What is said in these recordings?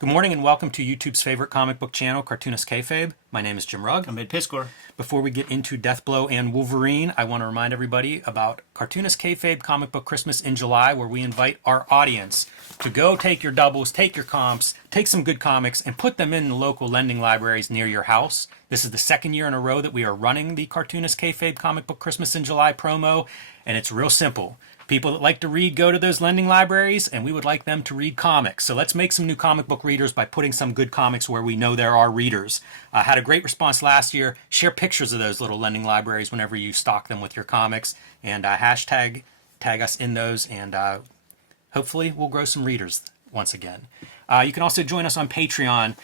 Good morning and welcome to YouTube's favorite comic book channel, Cartoonist Kayfabe. My name is Jim Rugg. I'm Ed Piscor. Before we get into Deathblow and Wolverine, I want to remind everybody about Cartoonist Kayfabe Comic Book Christmas in July, where we invite our audience to go take your doubles, take your comps, take some good comics, and put them in the local lending libraries near your house. This is the second year in a row that we are running the Cartoonist Kayfabe Comic Book Christmas in July promo, and it's real simple. People that like to read go to those lending libraries, and we would like them to read comics. So let's make some new comic book readers by putting some good comics where we know there are readers. Had a great response last year. Share pictures of those little lending libraries whenever you stock them with your comics, and tag us in those, and hopefully we'll grow some readers once again. You can also join us on Patreon.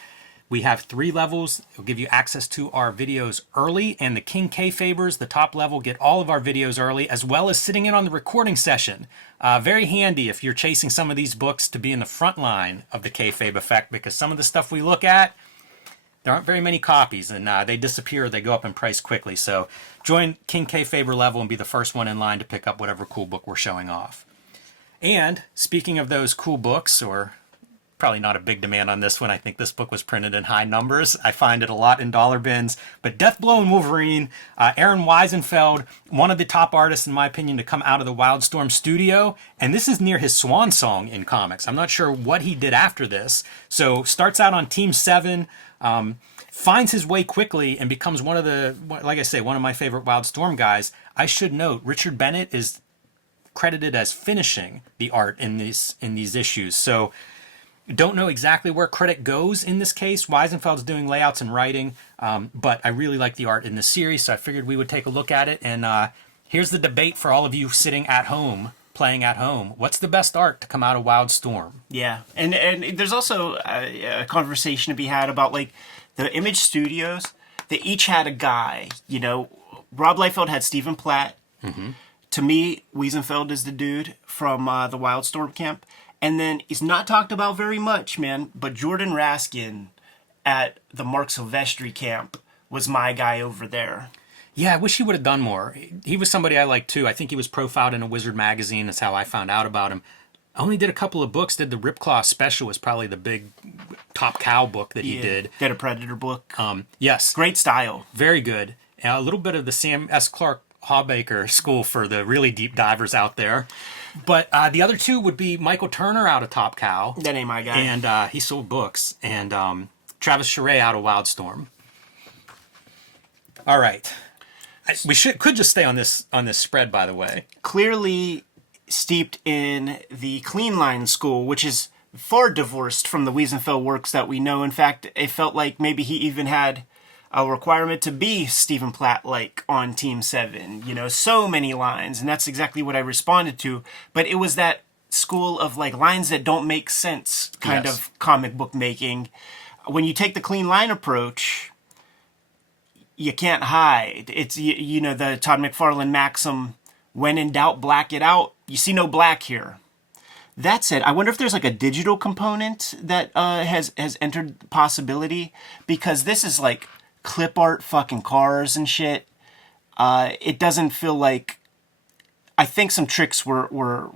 We have 3 levels. It'll give you access to our videos early, and the King Kayfabers, the top level, get all of our videos early, as well as sitting in on the recording session. Very handy if you're chasing some of these books to be in the front line of the Kayfabe effect, because some of the stuff we look at, there aren't very many copies, and they disappear, they go up in price quickly. So join King Kayfaber level and be the first one in line to pick up whatever cool book we're showing off. And speaking of those cool books, or probably not a big demand on this one. I think this book was printed in high numbers. I find it a lot in dollar bins. But Deathblow and Wolverine, Aron Weisenfeld, one of the top artists, in my opinion, to come out of the Wildstorm studio. And this is near his swan song in comics. I'm not sure what he did after this. So starts out on Team 7, finds his way quickly, and becomes one of the, like I say, one of my favorite Wildstorm guys. I should note, Richard Bennett is credited as finishing the art in these issues. So don't know exactly where credit goes in this case. Weisenfeld's doing layouts and writing, but I really like the art in this series, so I figured we would take a look at it. And here's the debate for all of you sitting at home, playing at home. What's the best art to come out of Wildstorm? Yeah, and there's also a conversation to be had about, like, the Image Studios. They each had a guy. You know, Rob Liefeld had Stephen Platt. Mm-hmm. To me, Weisenfeld is the dude from the Wildstorm camp. And then he's not talked about very much, man, but Jordan Raskin at the Mark Silvestri camp was my guy over there. Yeah, I wish he would have done more. He was somebody I liked too. I think he was profiled in a Wizard magazine. That's how I found out about him. I only did a couple of books. Did the Ripclaw special, was probably the big Top Cow book that he did. Did a Predator book. Yes. Great style. Very good. A little bit of the Sam S. Clark Hawbaker school for the really deep divers out there. But the other two would be Michael Turner out of Top Cow. That ain't my guy. And he sold books. And Travis Charest out of Wildstorm. All right. We could just stay on this spread, by the way. Clearly steeped in the Clean Line school, which is far divorced from the Weisenfeld works that we know. In fact, it felt like maybe he even had a requirement to be Stephen Platt-like on Team 7. You know, so many lines, and that's exactly what I responded to. But it was that school of, like, lines that don't make sense kind of comic book making. When you take the Clean Line approach, you can't hide. It's, you know, the Todd McFarlane maxim, when in doubt, black it out. You see no black here. That said, I wonder if there's like a digital component that has entered the possibility, because this is like clip art fucking cars and shit. It doesn't feel like, I think some tricks were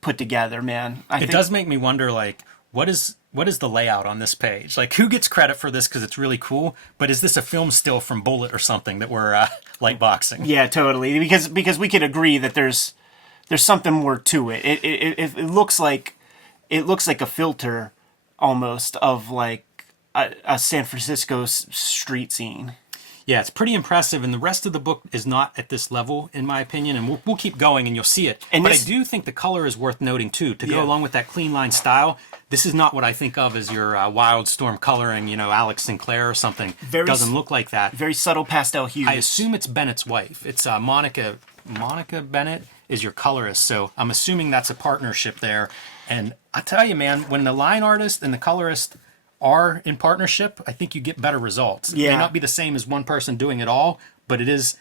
put together, man. It does make me wonder, like, what is the layout on this page? Like, who gets credit for this because it's really cool? But is this a film still from Bullet or something that we're light boxing? Yeah, totally. Because we could agree that there's something more to it. It looks like a filter almost of like a San Francisco street scene. Yeah, it's pretty impressive, and the rest of the book is not at this level, in my opinion, and we'll keep going, and you'll see it. But I do think the color is worth noting, too, to go along with that Clean Line style. This is not what I think of as your Wildstorm coloring, you know, Alex Sinclair or something. Doesn't look like that. Very subtle pastel hues. I assume it's Bennett's wife. It's Monica Bennett is your colorist, so I'm assuming that's a partnership there. And I tell you, man, when the line artist and the colorist are in partnership, I think you get better results. Yeah. It may not be the same as one person doing it all, but it is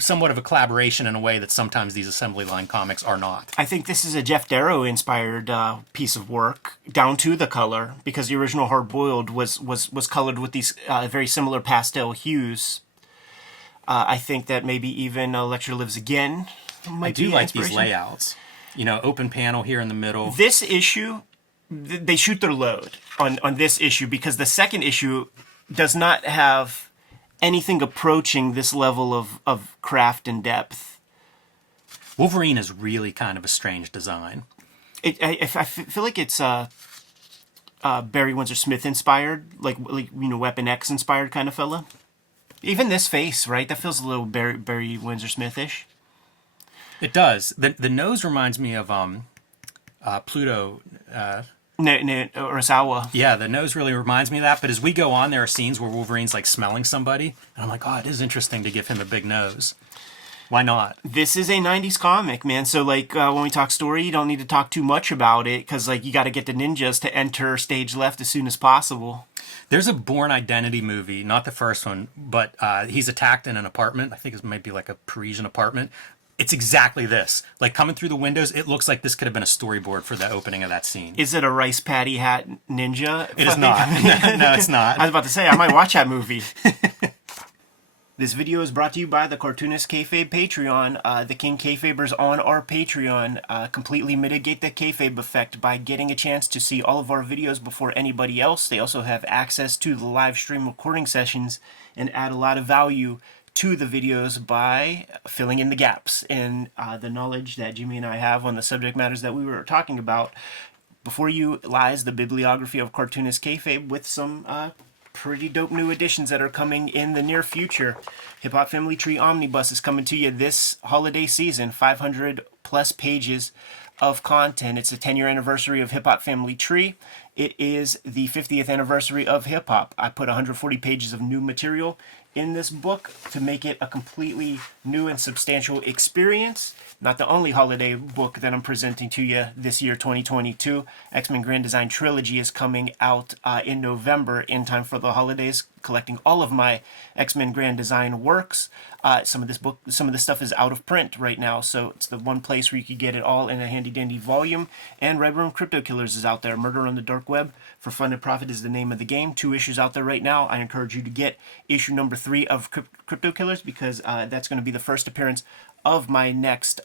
somewhat of a collaboration in a way that sometimes these assembly line comics are not. I think this is a Jeff Darrow inspired piece of work, down to the color, because the original Hard Boiled was colored with these very similar pastel hues. I think that maybe even Lecture Lives Again might be I do like these layouts. You know, open panel here in the middle. This issue they shoot their load on this issue, because the second issue does not have anything approaching this level of craft and depth. Wolverine is really kind of a strange design. I feel like it's Barry Windsor Smith inspired, like Weapon X inspired kind of fella. Even this face, right? That feels a little Barry Windsor Smith-ish. It does. The nose reminds me of Pluto. Urasawa. Yeah, the nose really reminds me of that. But as we go on, there are scenes where Wolverine's like smelling somebody, and I'm like, oh, it is interesting to give him a big nose. Why not? This is a 90s comic, man. So, like, when we talk story, you don't need to talk too much about it, because, like, you got to get the ninjas to enter stage left as soon as possible. There's a Bourne Identity movie, not the first one, but he's attacked in an apartment. I think it might be like a Parisian apartment. It's exactly this. Like, coming through the windows, it looks like this could have been a storyboard for the opening of that scene. Is it a rice patty hat ninja? It is not. No, it's not. I was about to say, I might watch that movie. This video is brought to you by the Cartoonist Kayfabe Patreon. The King Kayfabers on our Patreon completely mitigate the kayfabe effect by getting a chance to see all of our videos before anybody else. They also have access to the live stream recording sessions and add a lot of value to the videos by filling in the gaps in the knowledge that Jimmy and I have on the subject matters that we were talking about. Before you lies the bibliography of Cartoonist Kayfabe with some pretty dope new additions that are coming in the near future. Hip Hop Family Tree Omnibus is coming to you this holiday season. 500 plus pages of content. It's the 10-year anniversary of Hip Hop Family Tree. It is the 50th anniversary of hip hop. I put 140 pages of new material in this book to make it a completely new and substantial experience. Not the only holiday book that I'm presenting to you this year, 2022. X-Men Grand Design Trilogy is coming out in November, in time for the holidays, collecting all of my X-Men Grand Design works. Some of this stuff is out of print right now, so it's the one place where you could get it all in a handy-dandy volume. And Red Room Crypto Killers is out there. Murder on the Dark Web for Fun and Profit is the name of the game. 2 issues out there right now. I encourage you to get issue number 3 of Crypto Killers, because that's going to be the first appearance of my next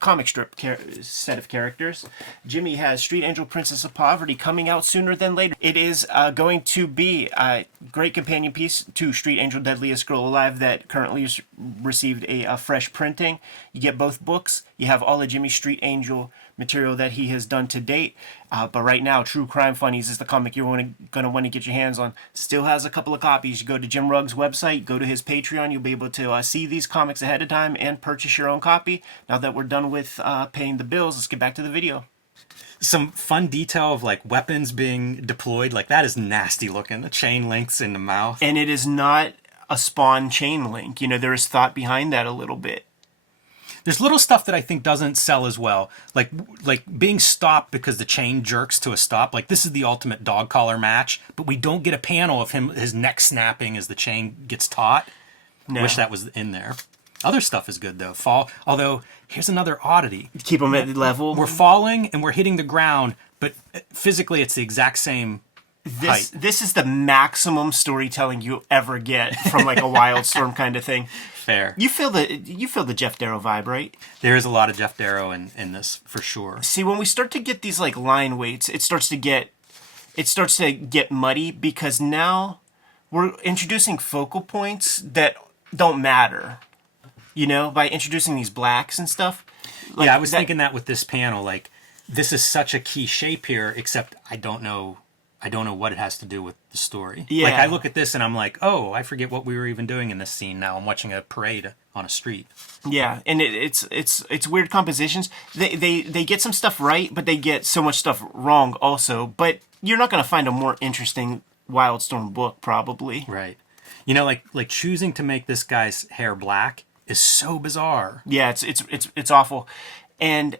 comic strip set of characters. Jimmy has Street Angel Princess of Poverty coming out sooner than later. It is going to be a great companion piece to Street Angel Deadliest Girl Alive that currently has received a fresh printing. You get both books. You have all of Jimmy's Street Angel material that he has done to date. But right now, True Crime Funnies is the comic you're going to want to get your hands on. Still has a couple of copies. You go to Jim Rugg's website, go to his Patreon. You'll be able to see these comics ahead of time and purchase your own copy. Now that we're done with paying the bills, let's get back to the video. Some fun detail of like weapons being deployed. Like, that is nasty looking. The chain links in the mouth. And it is not a Spawn chain link. You know, there is thought behind that a little bit. There's little stuff that I think doesn't sell as well. Like being stopped because the chain jerks to a stop. Like, this is the ultimate dog collar match, but we don't get a panel of his neck snapping as the chain gets taut. No. Wish that was in there. Other stuff is good though. Although here's another oddity. Keep them at level. We're falling and we're hitting the ground, but physically it's the exact same height. This is the maximum storytelling you'll ever get from like a Wildstorm kind of thing. Fair. You feel the Jeff Darrow vibe, right? There is a lot of Jeff Darrow in this for sure. See, when we start to get these like line weights, it starts to get muddy, because now we're introducing focal points that don't matter. You know, by introducing these blacks and stuff. Like, yeah, I was thinking that with this panel, like, this is such a key shape here, except I don't know what it has to do with the story. Yeah. Like, I look at this and I'm like, oh, I forget what we were even doing in this scene now. I'm watching a parade on a street. Yeah, and it's weird compositions. They get some stuff right, but they get so much stuff wrong also. But you're not going to find a more interesting Wildstorm book, probably. Right. You know, like choosing to make this guy's hair black is so bizarre. Yeah, it's awful. And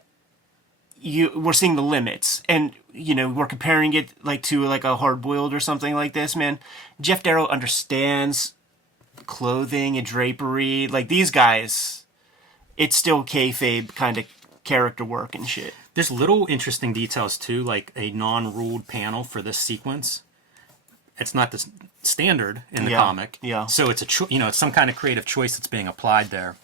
we're seeing the limits, and you know, we're comparing it like to like a Hard Boiled or something like this, man. Jeff Darrow understands clothing and drapery. Like, these guys, it's still kayfabe kind of character work and shit. There's little interesting details too, like a non-ruled panel for this sequence. It's not the standard in the comic. Yeah. So it's it's some kind of creative choice that's being applied there.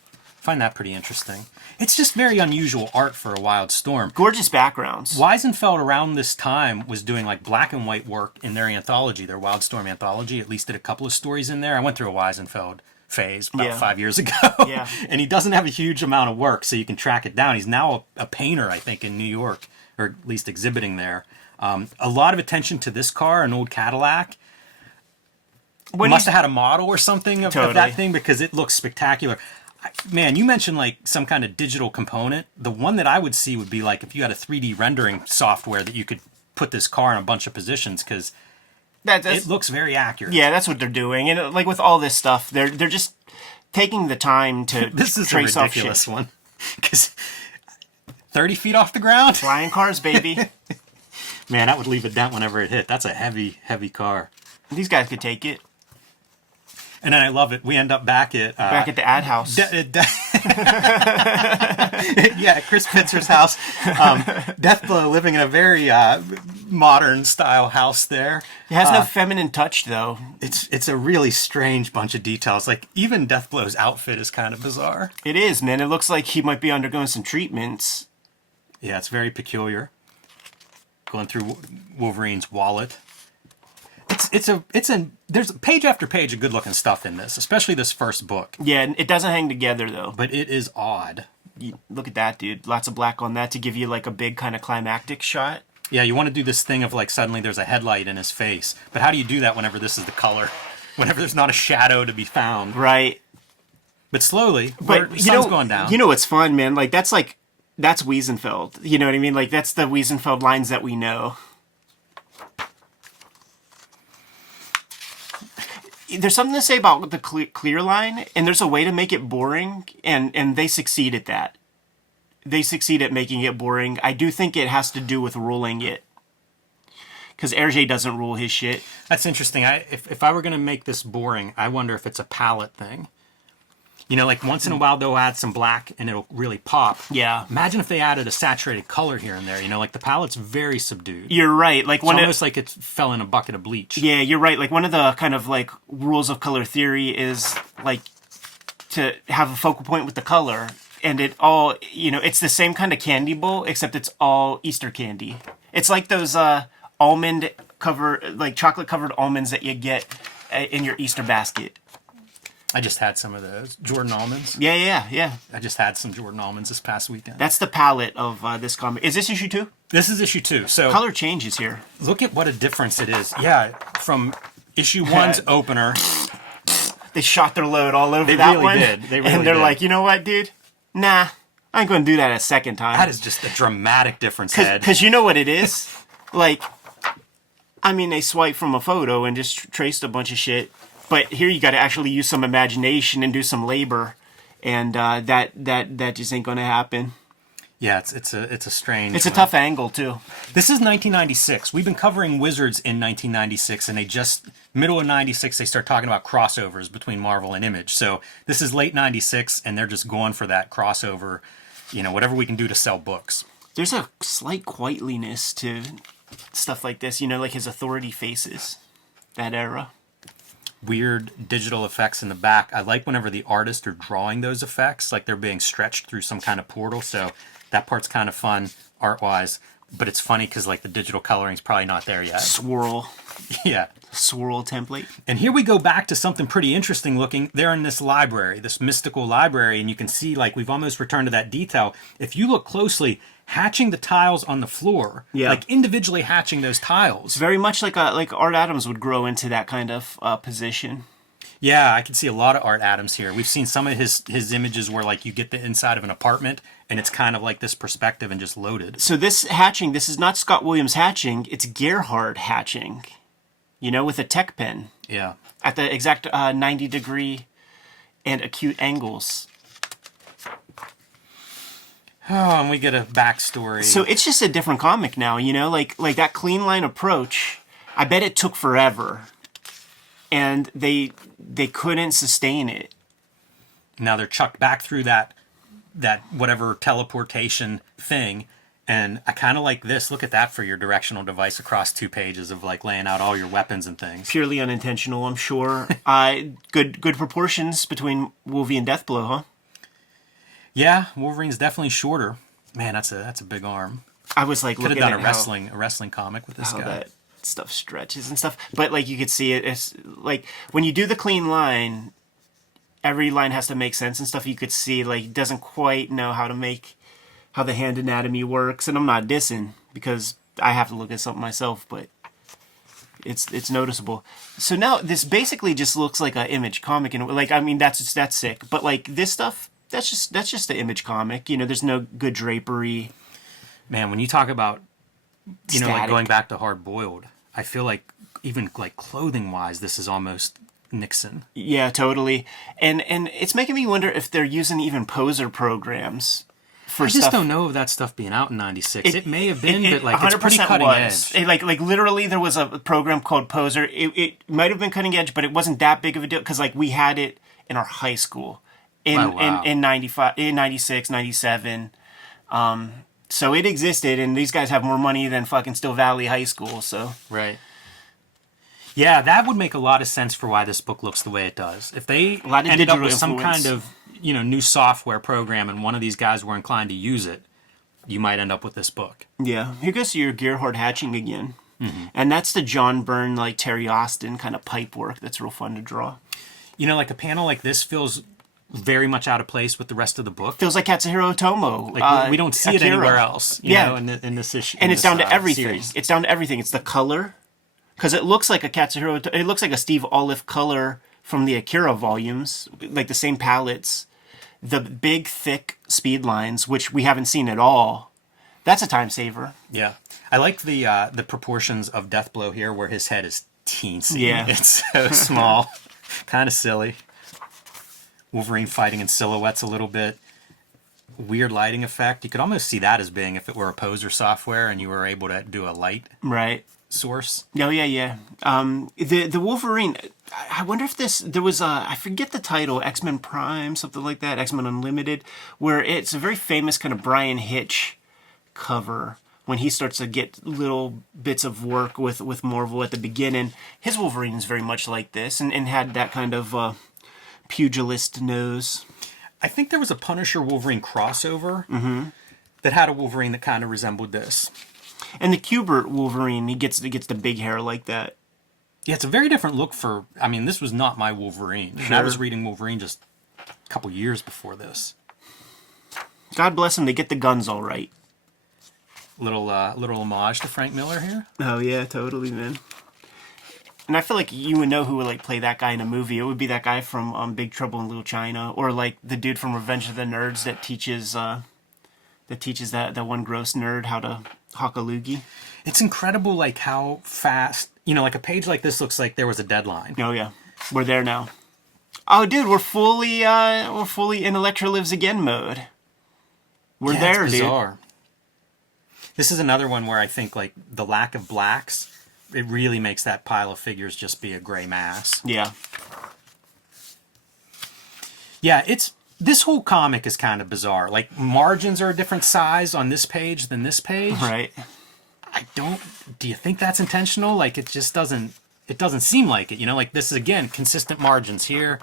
Find that pretty interesting. It's just very unusual art for a Wildstorm. Gorgeous backgrounds. Weisenfeld around this time was doing like black and white work in their anthology, their Wildstorm anthology. At least did a couple of stories in there. I went through a Weisenfeld phase about 5 years ago. Yeah. And he doesn't have a huge amount of work, so you can track it down. He's now a painter, I think, in New York, or at least exhibiting there. A lot of attention to this car, an old Cadillac. Must have had a model or something of that thing, because it looks spectacular. Man, you mentioned like some kind of digital component. The one that I would see would be like if you had a 3D rendering software that you could put this car in a bunch of positions, because it looks very accurate. Yeah, that's what they're doing. And like with all this stuff, they're just taking the time to this is trace a ridiculous off one. Because 30 feet off the ground? Flying cars, baby. Man, that would leave a dent whenever it hit. That's a heavy, heavy car. These guys could take it. And then I love it. We end up back at the ad house. Yeah, Chris Pitzer's house. Deathblow living in a very modern style house there. It has no feminine touch, though. It's a really strange bunch of details. Like even Deathblow's outfit is kind of bizarre. It is, man. It looks like he might be undergoing some treatments. Yeah, it's very peculiar. Going through Wolverine's wallet. There's page after page of good looking stuff in this, especially this first book. Yeah, it doesn't hang together though. But it is odd. Look at that, dude. Lots of black on that to give you like a big kind of climactic shot. Yeah, you want to do this thing of like suddenly there's a headlight in his face. But how do you do that whenever this is the color? Whenever there's not a shadow to be found. Right. But slowly, but the sun's going down. You know what's fun, man? That's Weisenfeld. You know what I mean? Like that's the Weisenfeld lines that we know. There's something to say about the clear line, and there's a way to make it boring, and they succeed at that. They succeed at making it boring. I do think it has to do with ruling it. Because Hergé doesn't rule his shit. That's interesting. If I were going to make this boring, I wonder if it's a palette thing. You know, like once in a while they'll add some black and it'll really pop. Yeah. Imagine if they added a saturated color here and there. You know, like the palette's very subdued. You're right. Like it's almost like it fell in a bucket of bleach. Yeah, you're right. Like one of the kind of like rules of color theory is like to have a focal point with the color, and it all, you know, it's the same kind of candy bowl except it's all Easter candy. It's like those almond covered, like chocolate covered almonds that you get in your Easter basket. I just had some of those Jordan almonds. Yeah. I just had some Jordan almonds this past weekend. That's the palette of this comic. Is this issue 2? This is issue 2. So color changes here. Look at what a difference it is. Yeah, from issue 1's opener. They shot their load all over that really one. Did. They really and they're did. like, you know what, dude? Nah, I ain't going to do that a second time. That is just a dramatic difference, Ed. Because you know what it is? Like, I mean, they swiped from a photo and just traced a bunch of shit. But here you got to actually use some imagination and do some labor, and that just ain't going to happen. Yeah, it's a strange. It's a tough angle too. This is 1996. We've been covering Wizards in 1996, and middle of 96 they start talking about crossovers between Marvel and Image. So this is late 96, and they're just going for that crossover. You know, whatever we can do to sell books. There's a slight quietliness to stuff like this. You know, like his authority faces, that era. Weird digital effects in the back. I like whenever the artists are drawing those effects, like they're being stretched through some kind of portal. So that part's kind of fun art-wise. But it's funny because like the digital coloring's probably not there yet. Swirl. Yeah. Swirl template. And here we go back to something pretty interesting looking. They're in this library, this mystical library, and you can see like we've almost returned to that detail. If you look closely, hatching the tiles on the floor, like individually hatching those tiles. It's very much like Art Adams would grow into that kind of position. Yeah, I can see a lot of Art Adams here. We've seen some of his images where like you get the inside of an apartment and it's kind of like this perspective and just loaded. So this hatching, this is not Scott Williams hatching, it's Gerhard hatching. You know, with a tech pen. Yeah. At the exact 90 degree and acute angles. Oh, and we get a backstory. So it's just a different comic now, you know? Like that clean line approach, I bet it took forever. And they couldn't sustain it. Now they're chucked back through that whatever teleportation thing. And I kind of like this. Look at that for your directional device across 2 pages of like laying out all your weapons and things. Purely unintentional, I'm sure. Good proportions between Wolvie and Deathblow, huh? Yeah, Wolverine's definitely shorter. Man, that's a big arm. I was like Could have looking done at a wrestling comic with this how guy. that stuff stretches and stuff. But like you could see it, it's like when you do the clean line, every line has to make sense and stuff. You could see like he doesn't quite know how the hand anatomy works. And I'm not dissing because I have to look at something myself, but it's noticeable. So now this basically just looks like an Image comic, and like I mean that's sick. But like this stuff, that's just the Image comic. You know, there's no good drapery. Man, when you talk about like Static. going back to Hard Boiled, I feel like even like clothing wise, this is almost Nixon. Yeah, totally. And it's making me wonder if they're using even poser programs for I just stuff. don't know of that stuff being out in '96. It may have been, but like it's 100% pretty cutting was. edge. Like literally, there was a program called Poser. It might have been cutting edge, but it wasn't that big of a deal because like we had it in our high school in 95, in 96, 97. So it existed, and these guys have more money than fucking Still Valley High School. So Right. Yeah, that would make a lot of sense for why this book looks the way it does. If they lot of ended up digital with some influence. kind of new software program and one of these guys were inclined to use it, you might end up with this book. yeah, here goes your Gerhard hatching again, and that's the John Byrne like Terry Austin kind of pipe work. That's real fun to draw. Like a panel like this feels very much out of place with the rest of the book. Feels like Katsuhiro Otomo. Like we don't see it Akira. anywhere else. Yeah. In this issue, And in it's this, down to everything. series. It's down to everything. It's the color, because it looks like a Katsuhiro. It looks like a Steve Olive color from the Akira volumes, like the same palettes. The big, thick speed lines, which we haven't seen at all. That's a time saver. Yeah, I like the proportions of Deathblow here, where his head is teensy. Yeah. It's so small, kind of silly. Wolverine fighting in silhouettes a little bit. Weird lighting effect. You could almost see that as being if it were a poser software and you were able to do a light Right. source. Oh yeah. The Wolverine. I wonder if there was I forget the title, X-Men Prime, something like that, X-Men Unlimited, where it's a very famous kind of Brian Hitch cover when he starts to get little bits of work with Marvel at the beginning. His Wolverine is very much like this and had that kind of pugilist nose. I think there was a Punisher Wolverine crossover that had a Wolverine that kind of resembled this. And the Kubert Wolverine, he gets the big hair like that. Yeah, it's a very different look for. I mean, this was not my Wolverine. And I Sure. was reading Wolverine just a couple years before this. God bless him, they get the guns all right. Little homage to Frank Miller here. Oh yeah, totally, man. And I feel like you would know who would like play that guy in a movie. It would be that guy from Big Trouble in Little China, or like the dude from Revenge of the Nerds that teaches that one gross nerd how to hawk a loogie. It's incredible, like how fast. Like a page like this looks like there was a deadline. Oh yeah, we're there now. Oh dude, we're fully in Electra Lives Again mode. We're Yeah, there, it's dude. bizarre. This is another one where I think like the lack of blacks, it really makes that pile of figures just be a gray mass. Yeah. Yeah, this whole comic is kind of bizarre. Like margins are a different size on this page than this page. Right. Do you think that's intentional? Like it just doesn't seem like it, like this is again consistent margins here,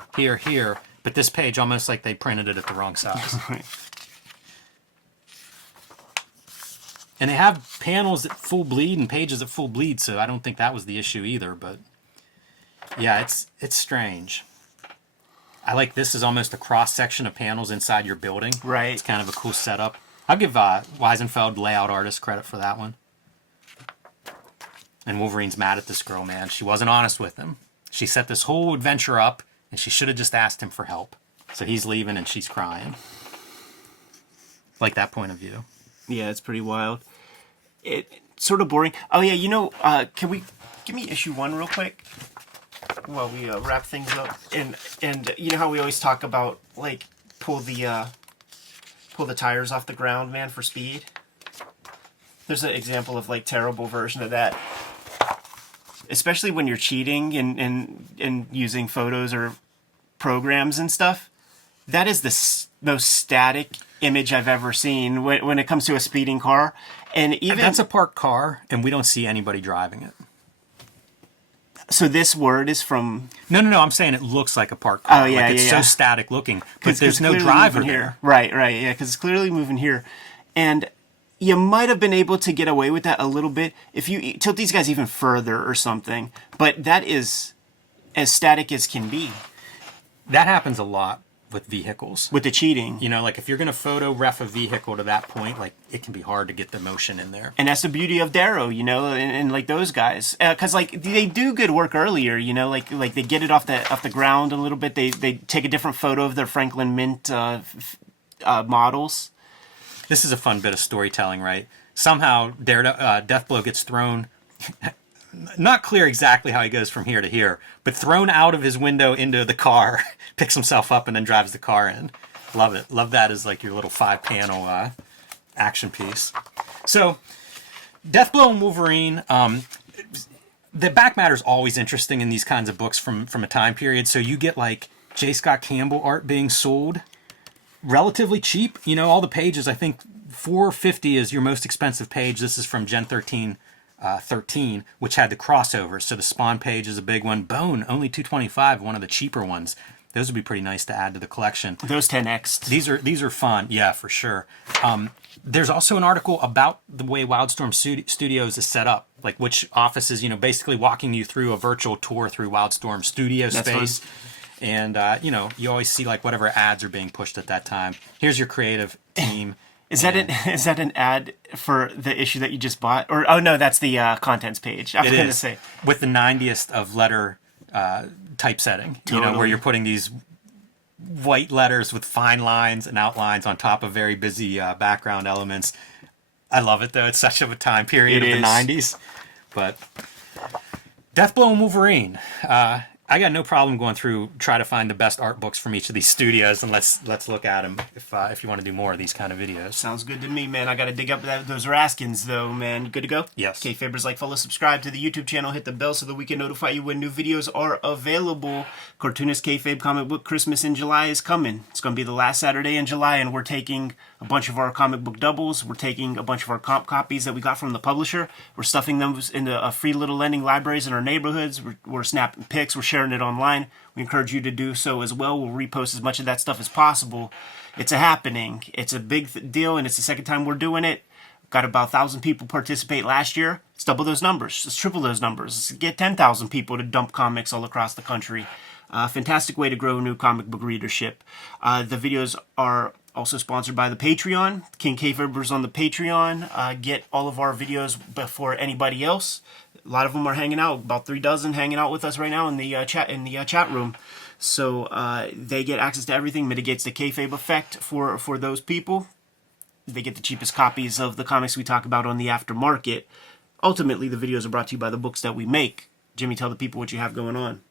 but this page almost like they printed it at the wrong size. Right. And they have panels that full bleed and pages that full bleed, so I don't think that was the issue either, but yeah, it's strange. I like this is almost a cross section of panels inside your building. Right. It's kind of a cool setup. I'll give Weisenfeld, layout artist, credit for that one. And Wolverine's mad at this girl, man. She wasn't honest with him. She set this whole adventure up, and she should have just asked him for help. So he's leaving, and she's crying. Like that point of view. Yeah, it's pretty wild. It's sort of boring. Oh yeah, can we give me issue 1 real quick while we wrap things up? And you know how we always talk about like pull the tires off the ground, man, for speed. There's an example of like terrible version of that. Especially when you're cheating and using photos or programs and stuff. That is the most static image I've ever seen when it comes to a speeding car. And even That's a parked car, and we don't see anybody driving it. So this word is from... No. I'm saying it looks like a parked car. Oh, yeah, like it's yeah. so static looking, but there's no clearly driver moving there. here. Right, yeah, because it's clearly moving here. And you might have been able to get away with that a little bit if you tilt these guys even further or something. But that is as static as can be. That happens a lot with vehicles. With the cheating. You know, like if you're going to photo ref a vehicle to that point, like it can be hard to get the motion in there. And that's the beauty of Darrow, you know, and like those guys, because like they do good work earlier, you know, like they get it off the ground a little bit. They take a different photo of their Franklin Mint models. This is a fun bit of storytelling, right? Somehow Deathblow gets thrown. Not clear exactly how he goes from here to here, but thrown out of his window into the car, picks himself up, and then drives the car in. Love it. Love that as like your little 5-panel action piece. So, Deathblow and Wolverine. The back matter is always interesting in these kinds of books from a time period. So you get like J. Scott Campbell art being sold relatively cheap. You know, all the pages. I think $4.50 is your most expensive page. This is from Gen 13. 13, which had the crossover. So the Spawn page is a big one. Bone, only $2.25, one of the cheaper ones. Those would be pretty nice to add to the collection. Those 10x. These are fun, yeah, for sure. There's also an article about the way Wildstorm Studios is set up, like which offices, you know, basically walking you through a virtual tour through Wildstorm studio space. Fun. And, you know, you always see like whatever ads are being pushed at that time. Here's your creative team. Is that an ad for the issue that you just bought? Or oh no, that's the contents page. I was going to say with the 90th of letter typesetting. Totally. You know, where you're putting these white letters with fine lines and outlines on top of very busy background elements. I love it though. It's such of a time period of the 90s. But Deathblow and Wolverine. I got no problem going through, try to find the best art books from each of these studios, and let's look at them if you want to do more of these kind of videos. Sounds good to me, man. I got to dig up those Raskins, though, man. Good to go? Yes. Kayfabers, like, follow, subscribe to the YouTube channel, hit the bell so that we can notify you when new videos are available. Cartoonist Kayfabe Comic Book Christmas in July is coming. It's going to be the last Saturday in July, and we're taking a bunch of our comic book doubles. We're taking a bunch of our comp copies that we got from the publisher. We're stuffing them into free little lending libraries in our neighborhoods. We're snapping pics. We're sharing it online. We encourage you to do so as well. We'll repost as much of that stuff as possible. It's a happening. It's a big deal, and it's the second time we're doing it. Got about 1,000 people participate last year. Let's double those numbers. Let's triple those numbers. Let's get 10,000 people to dump comics all across the country. Fantastic way to grow new comic book readership. The videos are also sponsored by the Patreon. King Kayfabers on the Patreon. Get all of our videos before anybody else. A lot of them are hanging out. About 3 dozen hanging out with us right now in the chat room. So they get access to everything. Mitigates the kayfabe effect for those people. They get the cheapest copies of the comics we talk about on the aftermarket. Ultimately, the videos are brought to you by the books that we make. Jimmy, tell the people what you have going on.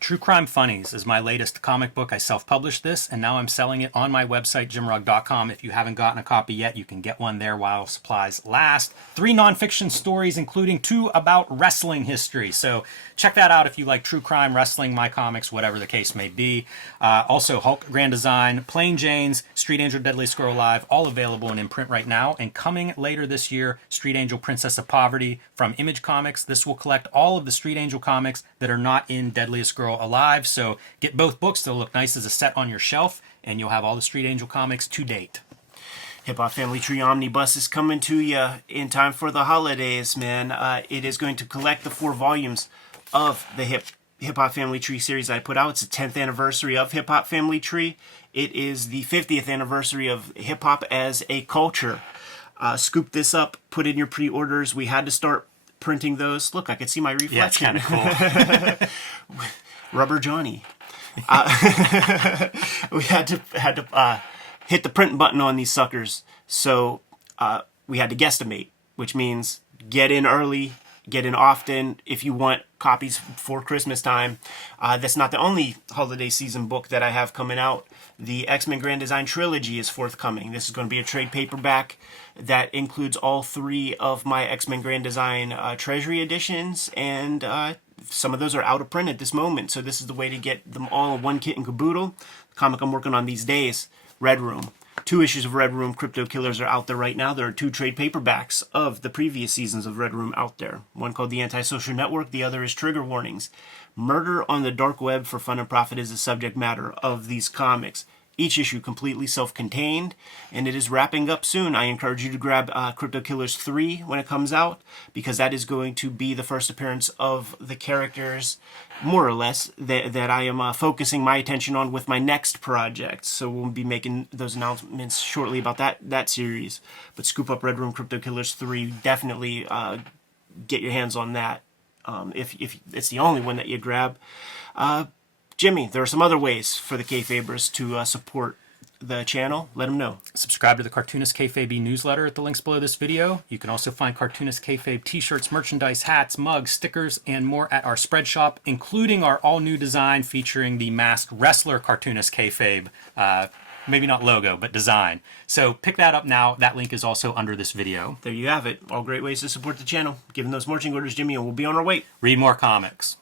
True Crime Funnies is my latest comic book. I self-published this, and now I'm selling it on my website, jimrugg.com. If you haven't gotten a copy yet, you can get one there while supplies last. 3 nonfiction stories, including 2 about wrestling history. So check that out if you like true crime, wrestling, my comics, whatever the case may be. Also, Hulk Grand Design, Plain Janes, Street Angel Deadly Squirrel Live, all available in print right now. And coming later this year, Street Angel Princess of Poverty from Image Comics. This will collect all of the Street Angel comics that are not in Deadliest Girl Alive. So get both books. They'll look nice as a set on your shelf, and you'll have all the Street Angel comics to date. Hip Hop Family Tree Omnibus is coming to you in time for the holidays, man. It is going to collect the 4 volumes of the Hip Hop Family Tree series I put out. It's the 10th anniversary of Hip Hop Family Tree. It is the 50th anniversary of hip hop as a culture. Scoop this up, put in your pre-orders. We had to start printing those. Look, I can see my reflection. Yeah, it's kind of cool. Rubber Johnny. We had to hit the print button on these suckers. So we had to guesstimate, which means get in early, get in often if you want copies for Christmas time. That's not the only holiday season book that I have coming out. The X-Men Grand Design Trilogy is forthcoming. This is going to be a trade paperback that includes all 3 of my X-Men Grand Design Treasury editions, and some of those are out of print at this moment. So this is the way to get them all in one kit and caboodle. The comic I'm working on these days, Red Room. 2 issues of Red Room Crypto Killers are out there right now. There are 2 trade paperbacks of the previous seasons of Red Room out there. One called The Antisocial Network, the other is Trigger Warnings. Murder on the dark web for fun and profit is the subject matter of these comics. Each issue completely self-contained, and it is wrapping up soon. I encourage you to grab Crypto Killers 3 when it comes out, because that is going to be the first appearance of the characters, more or less, that I am focusing my attention on with my next project. So we'll be making those announcements shortly about that series. But scoop up Red Room Crypto Killers 3. Definitely get your hands on that if it's the only one that you grab. Jimmy, there are some other ways for the Kayfabers to support the channel. Let them know. Subscribe to the Cartoonist Kayfabe newsletter at the links below this video. You can also find Cartoonist Kayfabe t-shirts, merchandise, hats, mugs, stickers, and more at our spread shop, including our all-new design featuring the masked wrestler Cartoonist Kayfabe. Maybe not logo, but design. So pick that up now. That link is also under this video. There you have it. All great ways to support the channel. Give them those marching orders, Jimmy, and we'll be on our way. Read more comics.